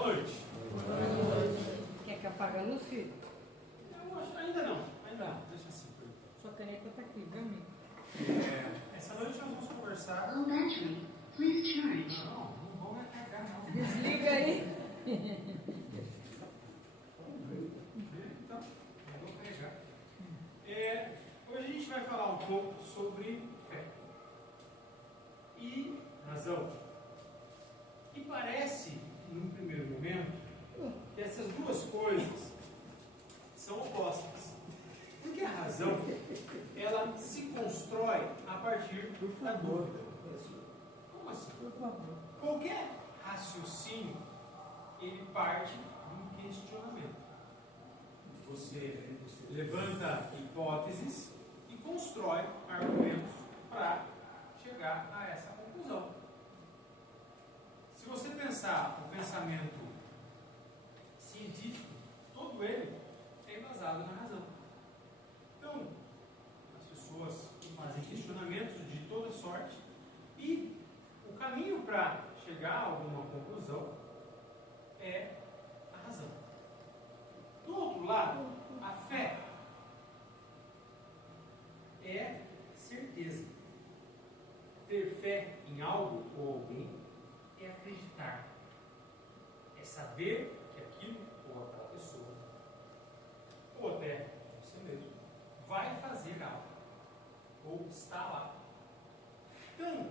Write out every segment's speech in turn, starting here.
Boa noite. Boa noite. Quer que apague a luz, filho? Ainda não. Deixa assim. Sua caneta está aqui, viu, amigo? Essa noite nós vamos conversar. Low battery. Please charge. Não vamos carregar, não. Desliga aí. Então, eu vou carregar. Hoje a gente vai falar um pouco sobre fé e razão. E parece, num primeiro momento, que essas duas coisas são opostas. Porque a razão, ela se constrói a partir da dúvida. Como assim? Por favor. Qualquer raciocínio, ele parte de um questionamento. Você levanta hipóteses e constrói argumentos para chegar a essa conclusão. Se você pensar o pensamento científico, todo ele é embasado na razão. Então, as pessoas fazem questionamentos de toda sorte e o caminho para chegar a alguma conclusão é a razão. Do outro lado, a fé é certeza. Ter fé em algo ou alguém é acreditar. É saber que aquilo ou aquela pessoa, ou até você mesmo, vai fazer algo, ou está lá. Então,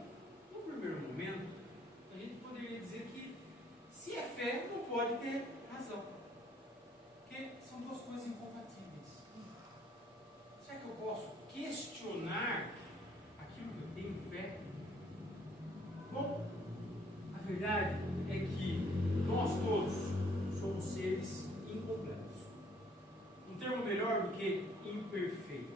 no primeiro momento, a gente poderia dizer que se é fé, não pode ter razão. Porque são duas coisas incompatíveis. Será que eu posso questionar aquilo que eu tenho fé? Bom, a verdade é que nós todos somos seres incompletos. Um termo melhor do que imperfeito.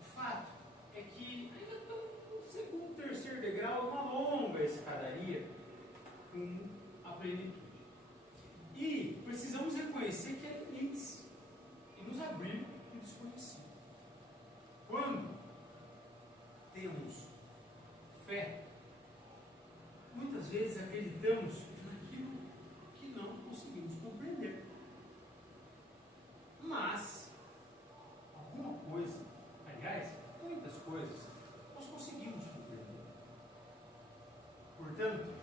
O fato é que ainda estamos no segundo, terceiro degrau, uma longa escadaria com a plenitude. E precisamos reconhecer que há limites e nos abrir para o desconhecido. Quando temos fé, muitas vezes acreditamos naquilo que não conseguimos compreender. Mas, alguma coisa, aliás, muitas coisas, nós conseguimos compreender. Portanto,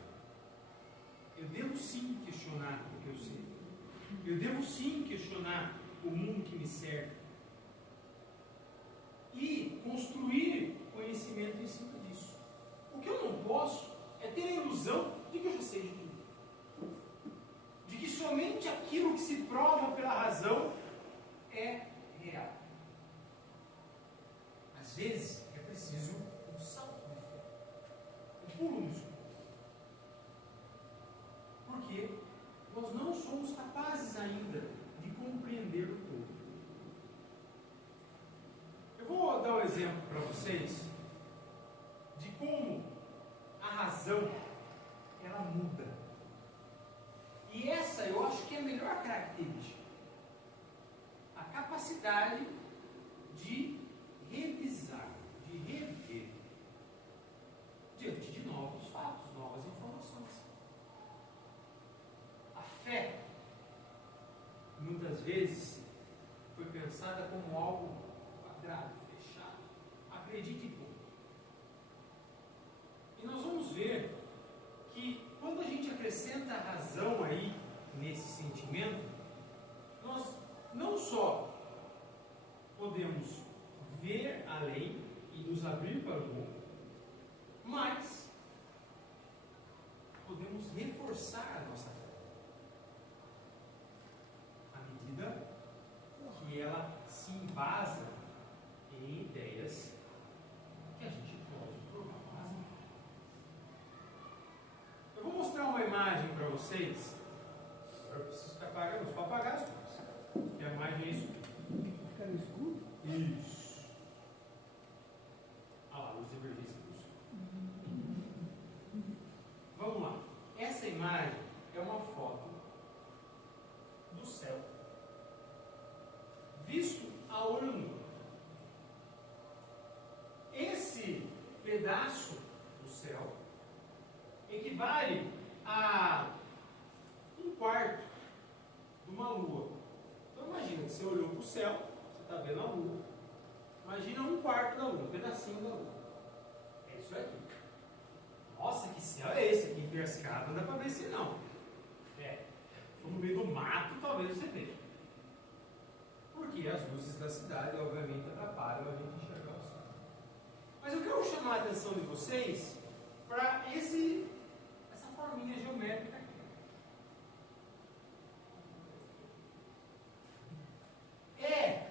eu devo sim questionar o que eu sei. Eu devo sim questionar o mundo que me cerca. E construir conhecimento em cima disso. O que eu não posso é ter a ilusão de que eu já sei de tudo. De que somente aquilo que se prova pela razão é real. Às vezes é preciso um salto de fé. Um pulo no escuro. Porque nós não somos capazes ainda de compreender o todo. Eu vou dar um exemplo para vocês de como a razão ela muda. E essa eu acho que é a melhor característica. A capacidade de revisar, de rever diante de novos fatos, novas informações. A fé, muitas vezes, foi pensada como algo quadrado, fechado. Acredite em tudo. E nós vamos ver que quando a gente acrescenta a razão aí nesse sentimento, nós não só podemos ver além e nos abrir para o mundo, mas podemos reforçar a nossa fé à medida que ela se embasa em ideias que a gente pode provar com razão. Eu vou mostrar uma imagem para vocês. Agora eu preciso que apague a luz. Para apagar as luzes. Porque a imagem é isso. Fica no escuro? Isso. Ah lá, luz de emergência do escuro. Vamos lá. Essa imagem é uma foto do céu, visto a olho nu. Esse pedaço do céu equivale a céu, você está vendo a Lua. Imagina um quarto da Lua, um pedacinho da Lua. É isso aqui. Nossa, que céu é esse aqui em Piracicaba? Não dá para ver se não. Se for no meio do mato, talvez você veja. Porque as luzes da cidade, obviamente, atrapalham a gente enxergar o céu. Mas eu quero chamar a atenção de vocês para essa forminha geométrica aqui. É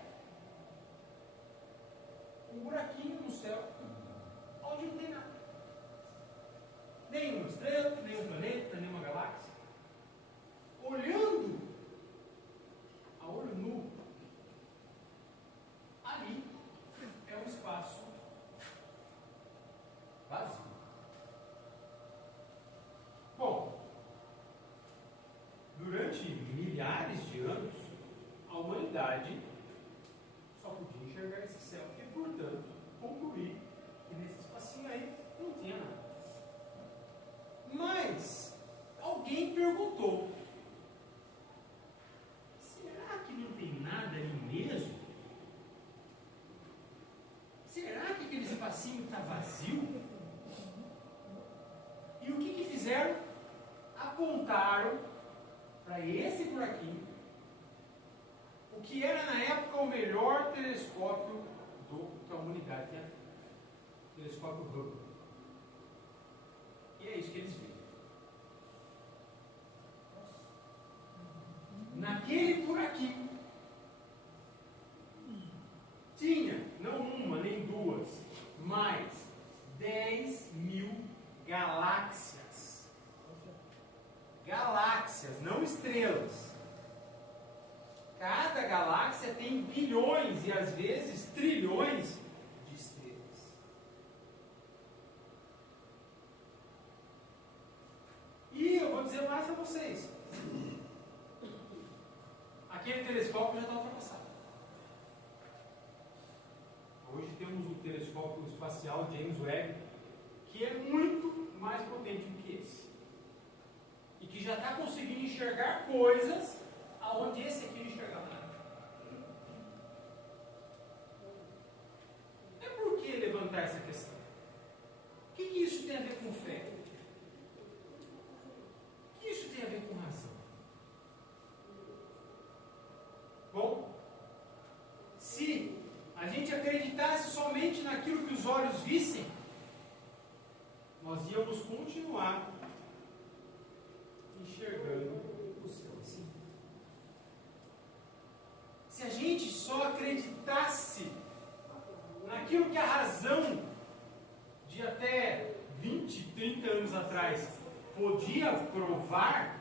um buraquinho no céu onde não tem nada. Nenhuma estrela, nenhum planeta, nenhuma galáxia. Olhando a olho nu, ali é um espaço vazio. Bom, durante milhares de anos, a humanidade só podia enxergar esse céu e, portanto, concluir que nesse espacinho aí não tinha nada. Mas alguém perguntou: será que não tem nada ali mesmo? Será que aquele espacinho está vazio? E o que fizeram? Apontaram para esse buraquinho, o que era na época o melhor telescópio que a humanidade tinha feito. O telescópio Hubble. E é isso que eles viram. Naquele buraquinho tinha, não uma nem duas, mas 10.000 galáxias. Galáxias, não estrelas. Cada galáxia tem bilhões e às vezes trilhões de estrelas. E eu vou dizer mais para vocês. Aquele telescópio já está ultrapassado. Hoje temos o telescópio espacial James Webb, que é muito mais potente do que esse. E que já está conseguindo enxergar coisas aonde esse aqui não enxergava nada. É por que levantar essa questão? O que isso tem a ver com fé? O que isso tem a ver com razão? Bom, se a gente acreditasse somente naquilo que os olhos vissem, nós íamos continuar enxergando o céu assim. Se a gente só acreditasse naquilo que a razão de até 20, 30 anos atrás podia provar,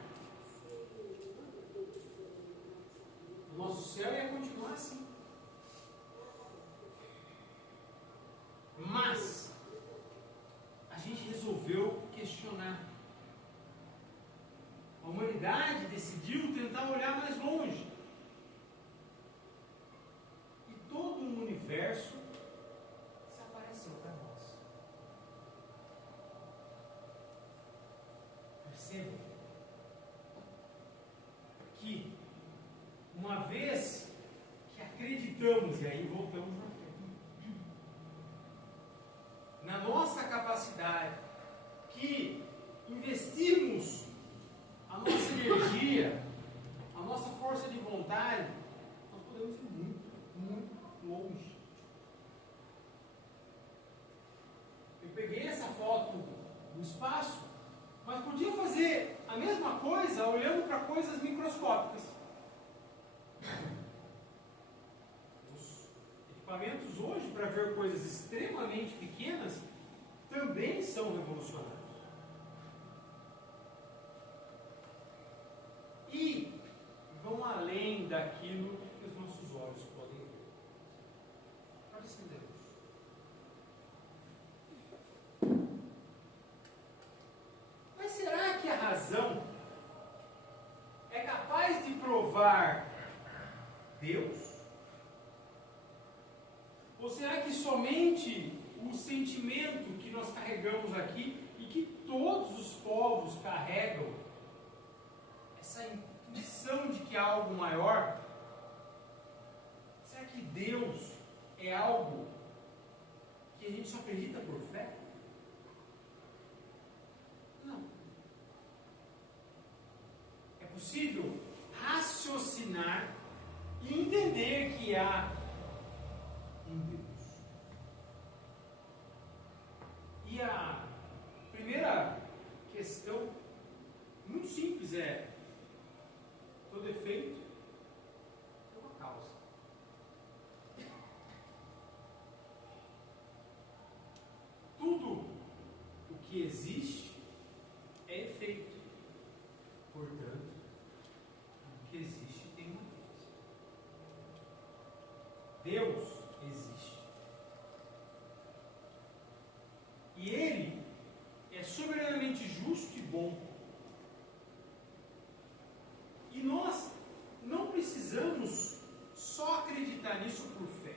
o nosso céu ia continuar assim. Mas a gente resolveu questionar. A humanidade decidiu tentar olhar mais longe. E todo o universo se apareceu para nós. Percebam que uma vez que acreditamos, e aí voltamos na fé, na nossa capacidade, que investimos a nossa energia, a nossa força de vontade, nós podemos ir muito, muito longe. Eu peguei essa foto do espaço, mas podia fazer a mesma coisa olhando para coisas microscópicas. Os equipamentos hoje, para ver coisas extremamente pequenas, também são revolucionários. E vão além daquilo que os nossos olhos podem ver. Pode acender a luz. Mas será que a razão é capaz de provar Deus? Ou será que somente o sentimento que nós carregamos aqui e que todos os povos carregam, essa intuição de que há algo maior, é algo que a gente só acredita por fé? Não. É possível raciocinar e entender que há um Deus. E a primeira questão, muito simples, é: todo efeito tem uma causa. Tudo o que existe é efeito. Portanto, o que existe tem uma causa. Deus existe. E Ele é soberanamente justo e bom. E nós não precisamos só acreditar nisso por fé.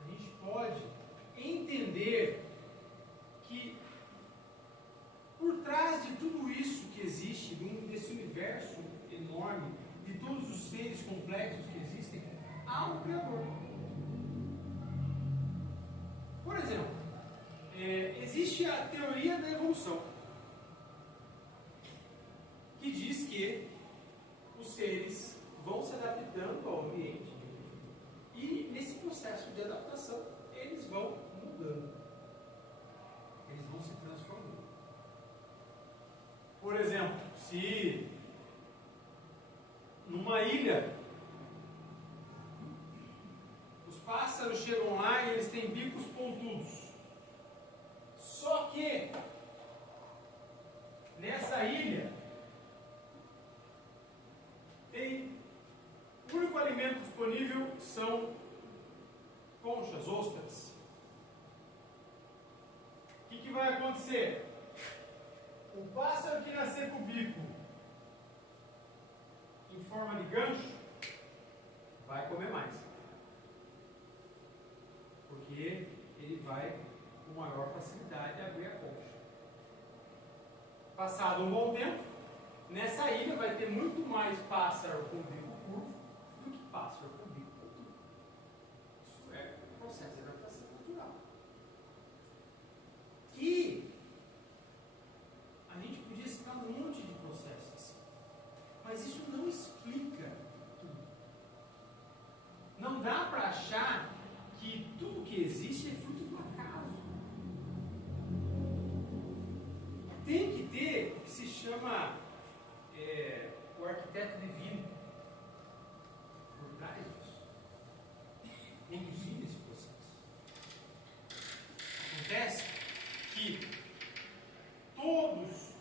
A gente pode entender que por trás de tudo isso que existe, desse universo enorme, de todos os seres complexos que existem, há um Criador. Por exemplo, existe a teoria da evolução, que diz que os seres vão se adaptando ao ambiente e nesse processo de adaptação eles vão mudando, eles vão se transformando. Por exemplo, se numa ilha os pássaros chegam lá e eles têm bicos pontudos, só que nessa ilha o único alimento disponível são conchas, ostras. O que vai acontecer? O pássaro que nascer com o bico em forma de gancho vai comer mais, porque ele vai com maior facilidade abrir a concha. Passado um bom tempo, nessa ilha vai ter muito mais pássaro com bico curvo do que pássaro com bico pontudo. Isso é um processo de adaptação natural. E a gente podia citar um monte de processos assim, mas isso não explica tudo. Não dá para achar que tudo que existe é fruto do acaso. Tem que ter o que se chama o arquiteto divino por trás disso, conduzindo esse processo. Acontece que todos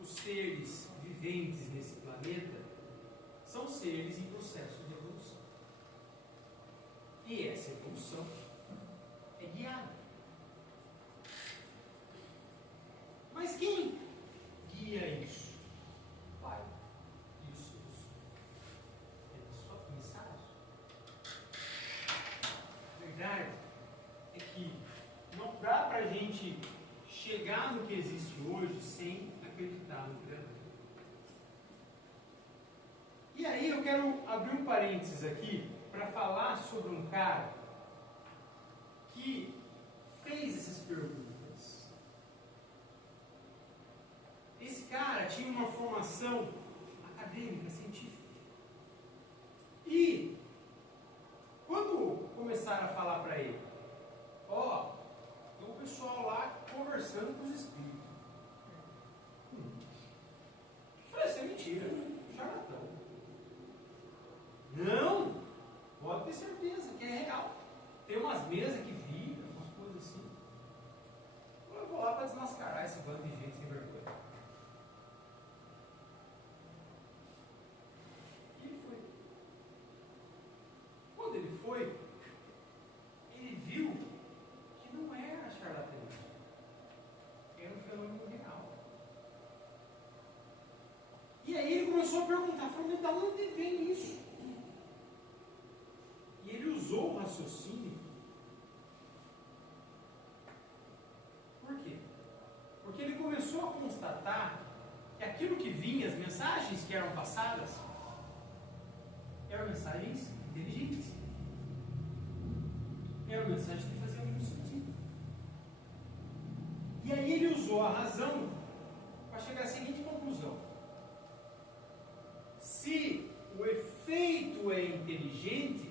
os seres viventes nesse planeta são seres em processo de evolução. E essa evolução é guiada. Mas quem guia isso? Pai e os seus. Eles só comissários. A verdade é que não dá para a gente chegar no que existe hoje sem acreditar no Criador. E aí eu quero abrir um parênteses aqui para falar sobre um cara que fez essas perguntas. Esse cara tinha uma formação acadêmica, científica. E quando começaram a falar para ele, tem um pessoal lá conversando com os espíritos. Falei, isso é mentira, charlatão. Não, pode ter certeza que é real. Tem umas mesas que vibram, umas coisas assim. Eu vou lá para desmascarar esse bando de gente sem vergonha. E ele foi. Quando ele foi, ele viu que não era charlatanismo. Era um fenômeno real. E aí ele começou a perguntar, falou, mas de onde vem isso? E ele usou o raciocínio. Por quê? Porque ele começou a constatar que aquilo que vinha, as mensagens que eram passadas, eram mensagens inteligentes. Era uma mensagem que fazia muito sentido. E aí ele usou a razão para chegar à seguinte conclusão: se o efeito é inteligente,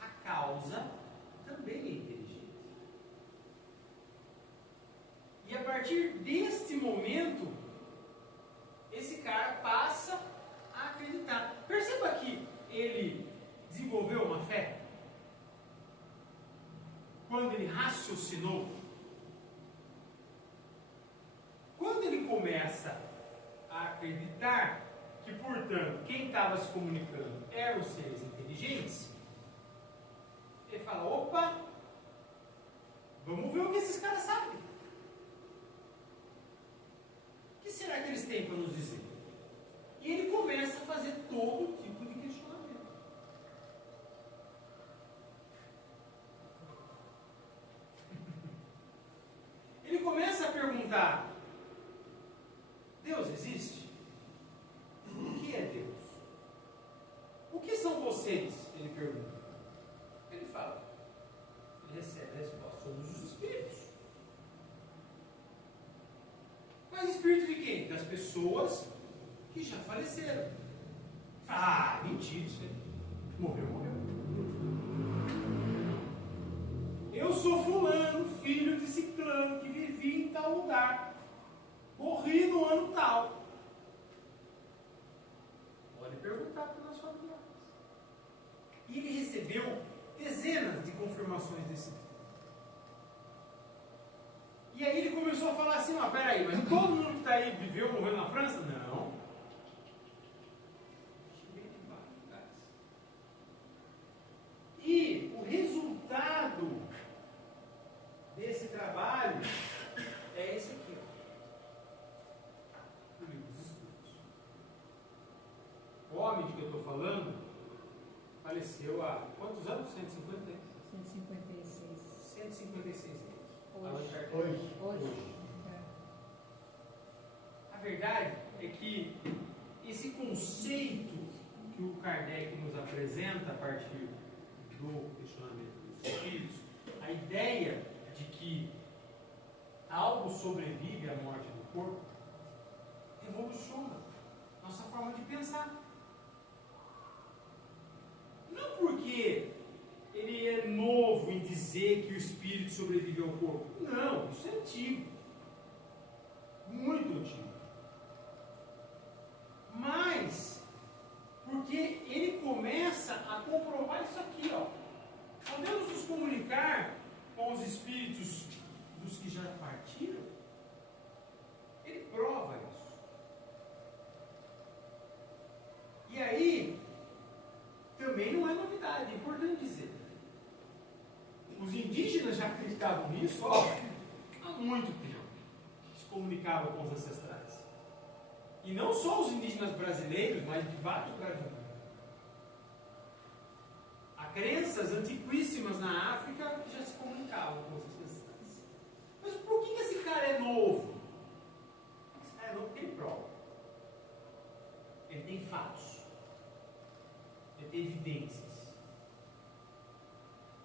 a causa também é inteligente. E a partir deste momento, esse cara passa a acreditar. Perceba que ele desenvolveu uma fé quando ele raciocinou. Quando ele começa a acreditar que, portanto, quem estava se comunicando eram seres inteligentes, ele fala: opa, vamos ver o que esses caras sabem. O que será que eles têm para nos dizer? E ele começa a fazer todo tipo de questionamento. Ele começa a perguntar: Deus existe? O que é Deus? O que são vocês? Ele pergunta. Ele fala. Ele recebe a resposta: somos os espíritos. Mas espírito de quem? Das pessoas que já faleceram. Ah, mentira isso aí. Morreu. Eu sou fulano, filho de ciclano, que vivia em tal lugar. Morri no ano tal. Pode perguntar para nós familiares. E ele recebeu dezenas de confirmações desse tipo. E aí ele começou a falar assim: peraí, mas todo mundo que está aí viveu, morreu na França? Não. E o resultado desse trabalho é esse aqui, ó. O livro dos Espíritos. O homem de que eu estou falando faleceu há quantos anos? 150? 156. 156 anos. Hoje. A verdade é que esse conceito que o Kardec nos apresenta a partir do questionamento dos espíritos, a ideia de que algo sobrevive à morte do corpo, revoluciona nossa forma de pensar. Não porque ele é novo em dizer que o espírito sobrevive ao corpo. Não, isso é antigo. Muito antigo. Mas, porque ele começa a comprovar isso aqui, ó. Podemos nos comunicar com os espíritos dos que já partiram? Ele prova isso. E aí, também não é novidade, é importante dizer. Os indígenas já acreditavam nisso, ó, há muito tempo. Se comunicavam com os ancestrais. E não só os indígenas brasileiros, mas de vários lugares do mundo. Há crenças antiquíssimas na África que já se comunicavam com os ancestrais. Mas por que esse cara é novo? Esse cara é novo porque ele prova. Ele tem fatos. Ele tem evidências.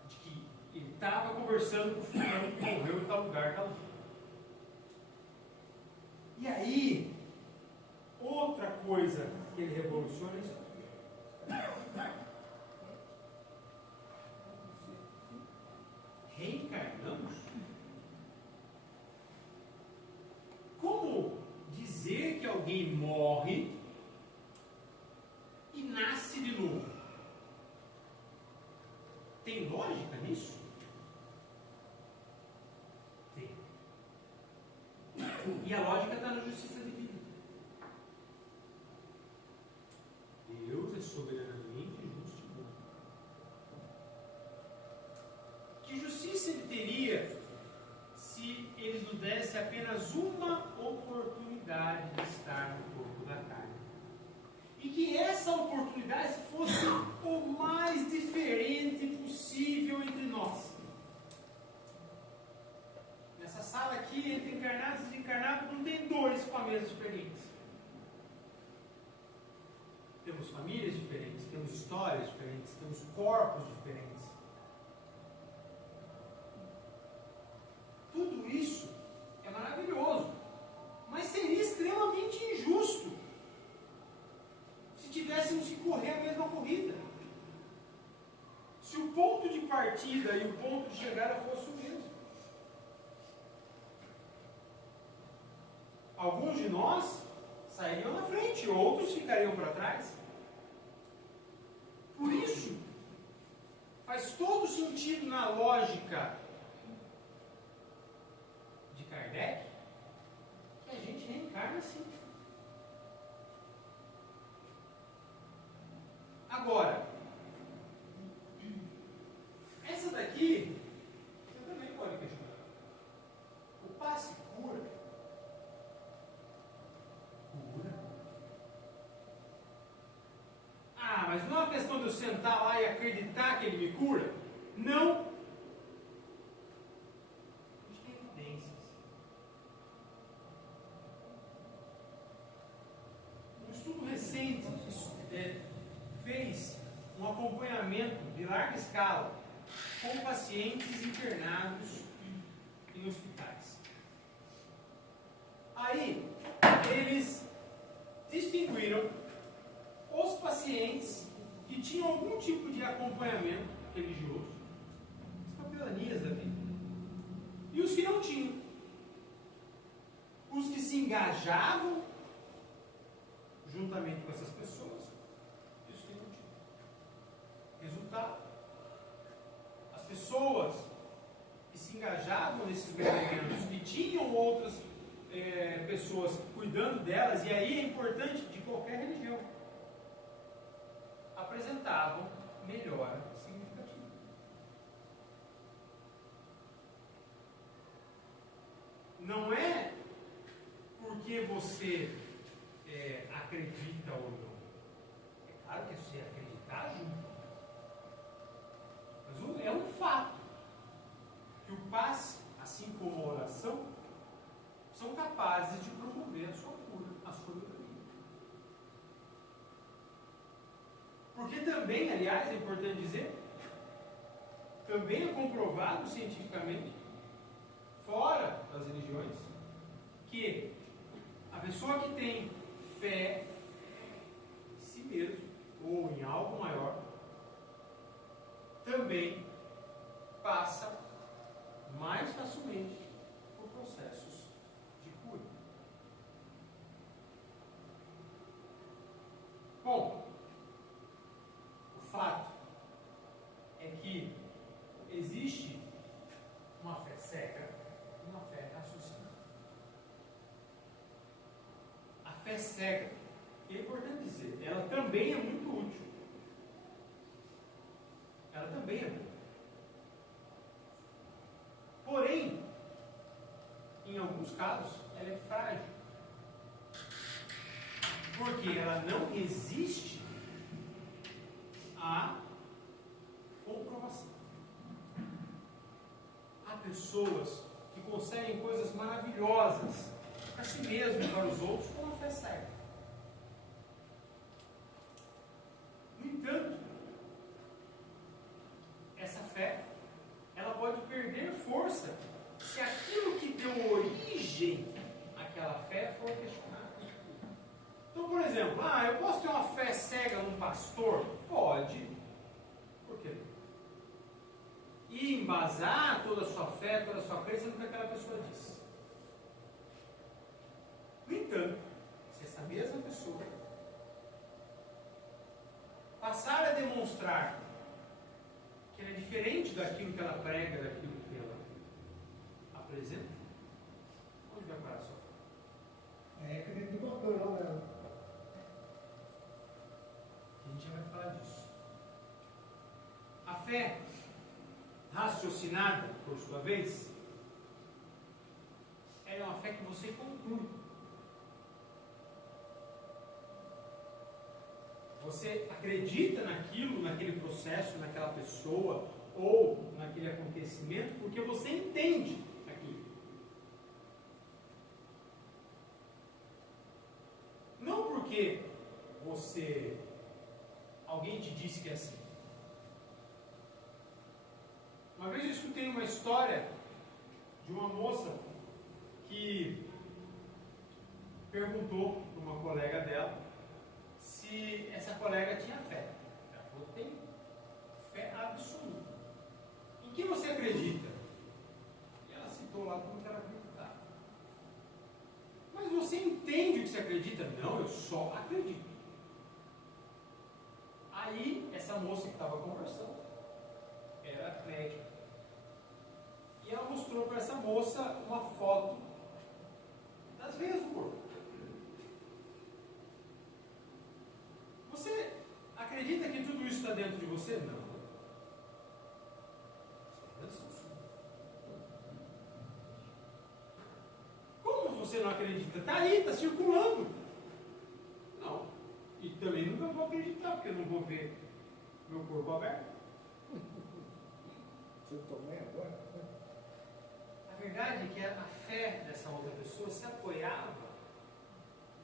De que ele estava conversando com o fulano que morreu em tal lugar, tal dia. E aí, outra coisa que ele revoluciona é isso aqui. Reencarnamos? Como dizer que alguém morre e nasce de novo? Tem lógica nisso? Tem. E a lógica está na justiça divina. Deus é soberanamente justo e bom. Que justiça ele teria se ele nos desse apenas uma oportunidade de estar no corpo da carne? E que essa oportunidade fosse o mais diferente possível entre nós. Nessa sala aqui, entre encarnados e desencarnados, não tem dois com a mesma experiência. Temos famílias diferentes, temos histórias diferentes, temos corpos diferentes. alguns de nós sairiam na frente, outros ficariam para trás. Por isso, faz todo sentido na lógica de Kardec que a gente reencarna assim. Agora, essa daqui, você também pode questionar. O passe cura? Cura? Ah, mas não é uma questão de eu sentar lá e acreditar que ele me cura? Não. A gente tem evidências. Um estudo recente fez um acompanhamento de larga escala com pacientes internados em hospitais. Aí, eles distinguiram os pacientes que tinham algum tipo de acompanhamento religioso, as capelanias da vida, e os que não tinham. Os que se engajavam juntamente com essas pessoas, e os que não tinham. Resultado: as pessoas que se engajavam nesses movimentos, que tinham outras pessoas cuidando delas, e aí é importante de qualquer religião, apresentavam melhora significativa. Não é porque você acredita ou não. É claro que é você acreditar junto. Mas é um fato que o passe, assim como a oração, são capazes de promover a sua cura, a sua melhoria. Porque também, aliás, é importante dizer, também é comprovado cientificamente, fora das religiões, que a pessoa que tem fé em si mesmo, ou em algo maior, também passa mais facilmente por processos de cura. Bom, o fato é que existe uma fé cega e uma fé raciocinada. A fé cega, é importante dizer, ela também é muito útil. Ela também é boa. Porém, em alguns casos, ela é frágil. Porque ela não resiste à comprovação. Há pessoas que conseguem coisas maravilhosas para si mesmo e para os outros com a fé cega. No entanto, essa fé, ela pode perder força se aquilo que deu origem àquela fé for questionado. Então, por exemplo, eu posso ter uma fé cega num pastor? Pode. Por quê? E embasar toda a sua fé, toda a sua crença no que aquela pessoa disse. No entanto, se essa mesma pessoa passar a demonstrar que ela é diferente daquilo que ela prega, daquilo que ela apresenta, onde vai parar a sua fé? É acredito do pastor, não, né? A gente já vai falar disso. A fé raciocinada, por sua vez, ela é uma fé que você conclui. Você acredita naquilo, naquele processo, naquela pessoa ou naquele acontecimento porque você entende aquilo. Não porque alguém te disse que é assim. Uma vez eu escutei uma história de uma moça que perguntou para uma colega dela se essa colega tinha fé. Ela falou: tem fé absoluta. Em que você acredita? E ela citou lá como que ela acreditava. Mas você entende o que você acredita? Não, eu só acredito. Aí, essa moça que estava conversando era médica. E ela mostrou para essa moça uma foto das veias do corpo. Você acredita que tudo isso está dentro de você? Não. Como você não acredita? Está aí, está circulando. Não. E também nunca vou acreditar, porque eu não vou ver meu corpo aberto. Você tomou agora? A verdade é que a fé dessa outra pessoa se apoiava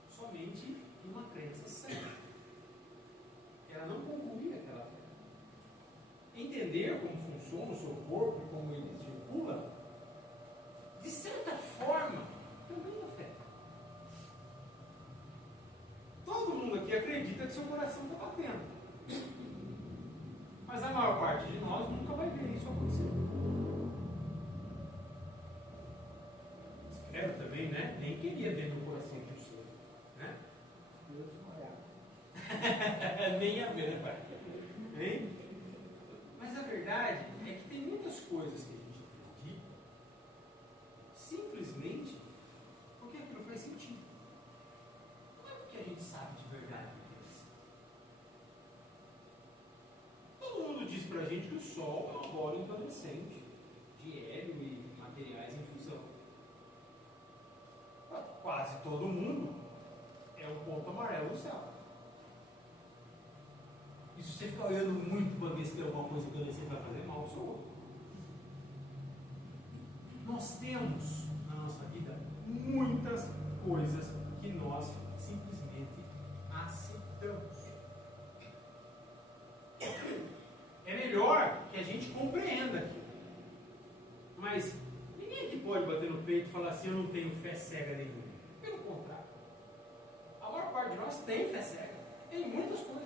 somente em uma crença cega. Ela não concluía aquela fé. Entender como funciona o seu corpo e como ele circula, de certa forma, também é fé. Todo mundo aqui acredita que seu coração está batendo. Mas a maior parte de nós nunca vai ver isso acontecer. Espero também, né? Nem queria ver no coração de pessoa. Né? Nem ia ver, né, pai? Hein? Mas a verdade é que tem muitas coisas que a gente acredita simplesmente porque aquilo faz sentido. Não é porque a gente sabe de verdade o que é isso. Todo mundo diz pra gente que o Sol é uma bola incandescente de hélio e materiais em fusão. Quase todo mundo é um ponto amarelo no céu. E se você ficar olhando muito para ver se tem alguma coisa que você vai fazer mal, sou. Nós temos na nossa vida muitas coisas que nós simplesmente aceitamos. É melhor que a gente compreenda aquilo. Mas ninguém aqui pode bater no peito e falar assim: eu não tenho fé cega nenhuma. Pelo contrário, a maior parte de nós tem fé cega em muitas coisas.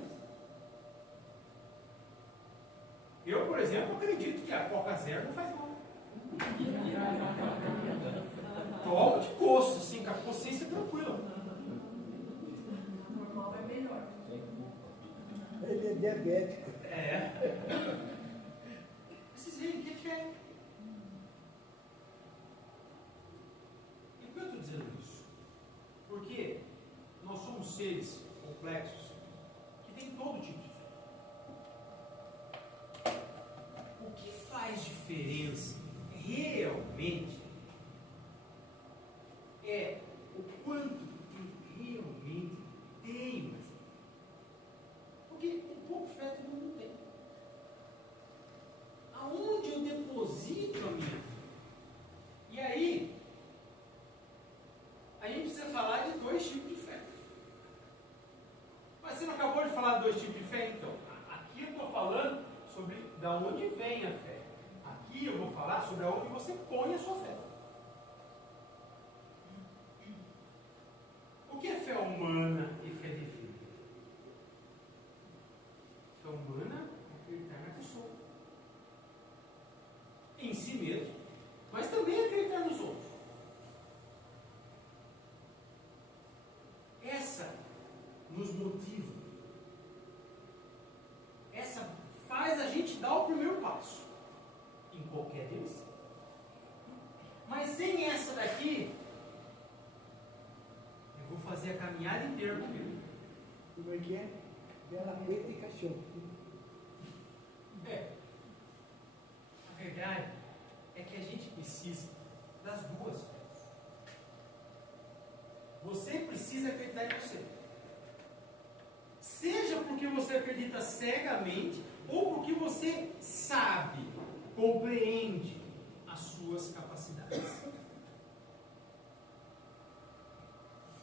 Eu, por exemplo, acredito que a Coca Zero não faz mal. Tomo de gosto, assim, com a consciência tranquila. Normal é melhor. Ele é diabético. É. Vocês veem que é fé. E por que eu estou dizendo isso? Porque nós somos seres complexos que têm todo tipo de fé. O que faz diferença realmente é o quanto eu realmente tenho essa fé. Porque um pouco fé todo mundo tem. Aonde eu deposito a minha fé? E aí, a gente precisa falar de dois tipos de fé. Mas você não acabou de falar de dois tipos de fé? Então, aqui eu estou falando sobre da onde vem a fé. Aqui eu vou falar sobre aonde você põe a sua fé. O que é fé humana e fé divina? Fé humana é acreditar na pessoa, em si mesmo, mas também acreditar nos outros. Essa nos motiva. Essa faz a gente dar o primeiro passo em qualquer direção. Mas sem essa daqui, eu vou fazer a caminhada inteira comigo. Como é que é? Bela preta e cachorro. É. A verdade é que a gente precisa das duas fés. Você precisa acreditar em você. Seja porque você acredita cegamente ou porque você sabe, compreende as suas capacidades.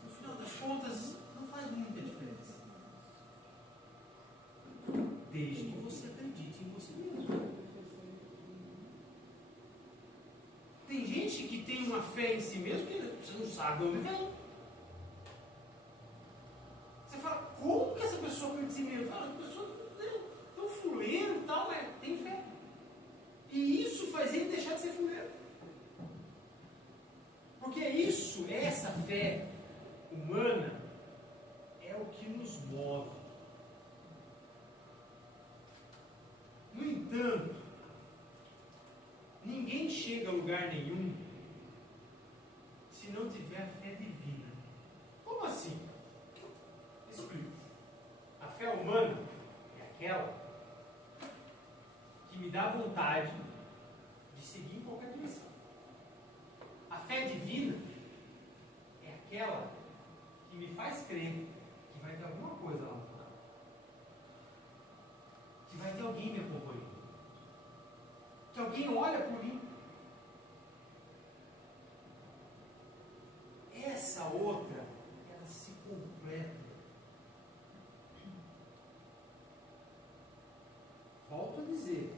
No final das contas, não faz muita diferença. Desde que você acredite em você mesmo. Tem gente que tem uma fé em si mesmo que você não sabe onde vem. Você fala, como que essa pessoa acredita em si mesmo? Fala, a pessoa é tão fuleiro e tal, mas tem fé. E isso faz ele deixar de ser fuleiro. Porque isso, essa fé humana, lugar nenhum se não tiver fé divina. Como assim? Explico. A fé humana é aquela que me dá vontade de seguir em qualquer direção. A fé divina é aquela que me faz crer que vai ter alguma coisa lá no final. Que vai ter alguém me acompanhando. Que alguém olha por mim. Essa outra, ela se completa. Volto a dizer,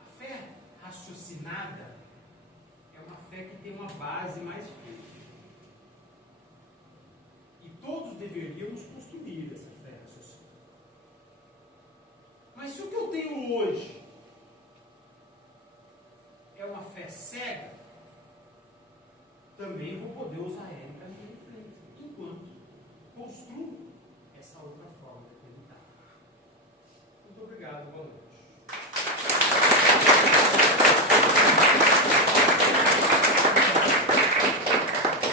a fé raciocinada é uma fé que tem uma base mais firme. E todos deveríamos construir essa fé raciocinada. Mas se o que eu tenho hoje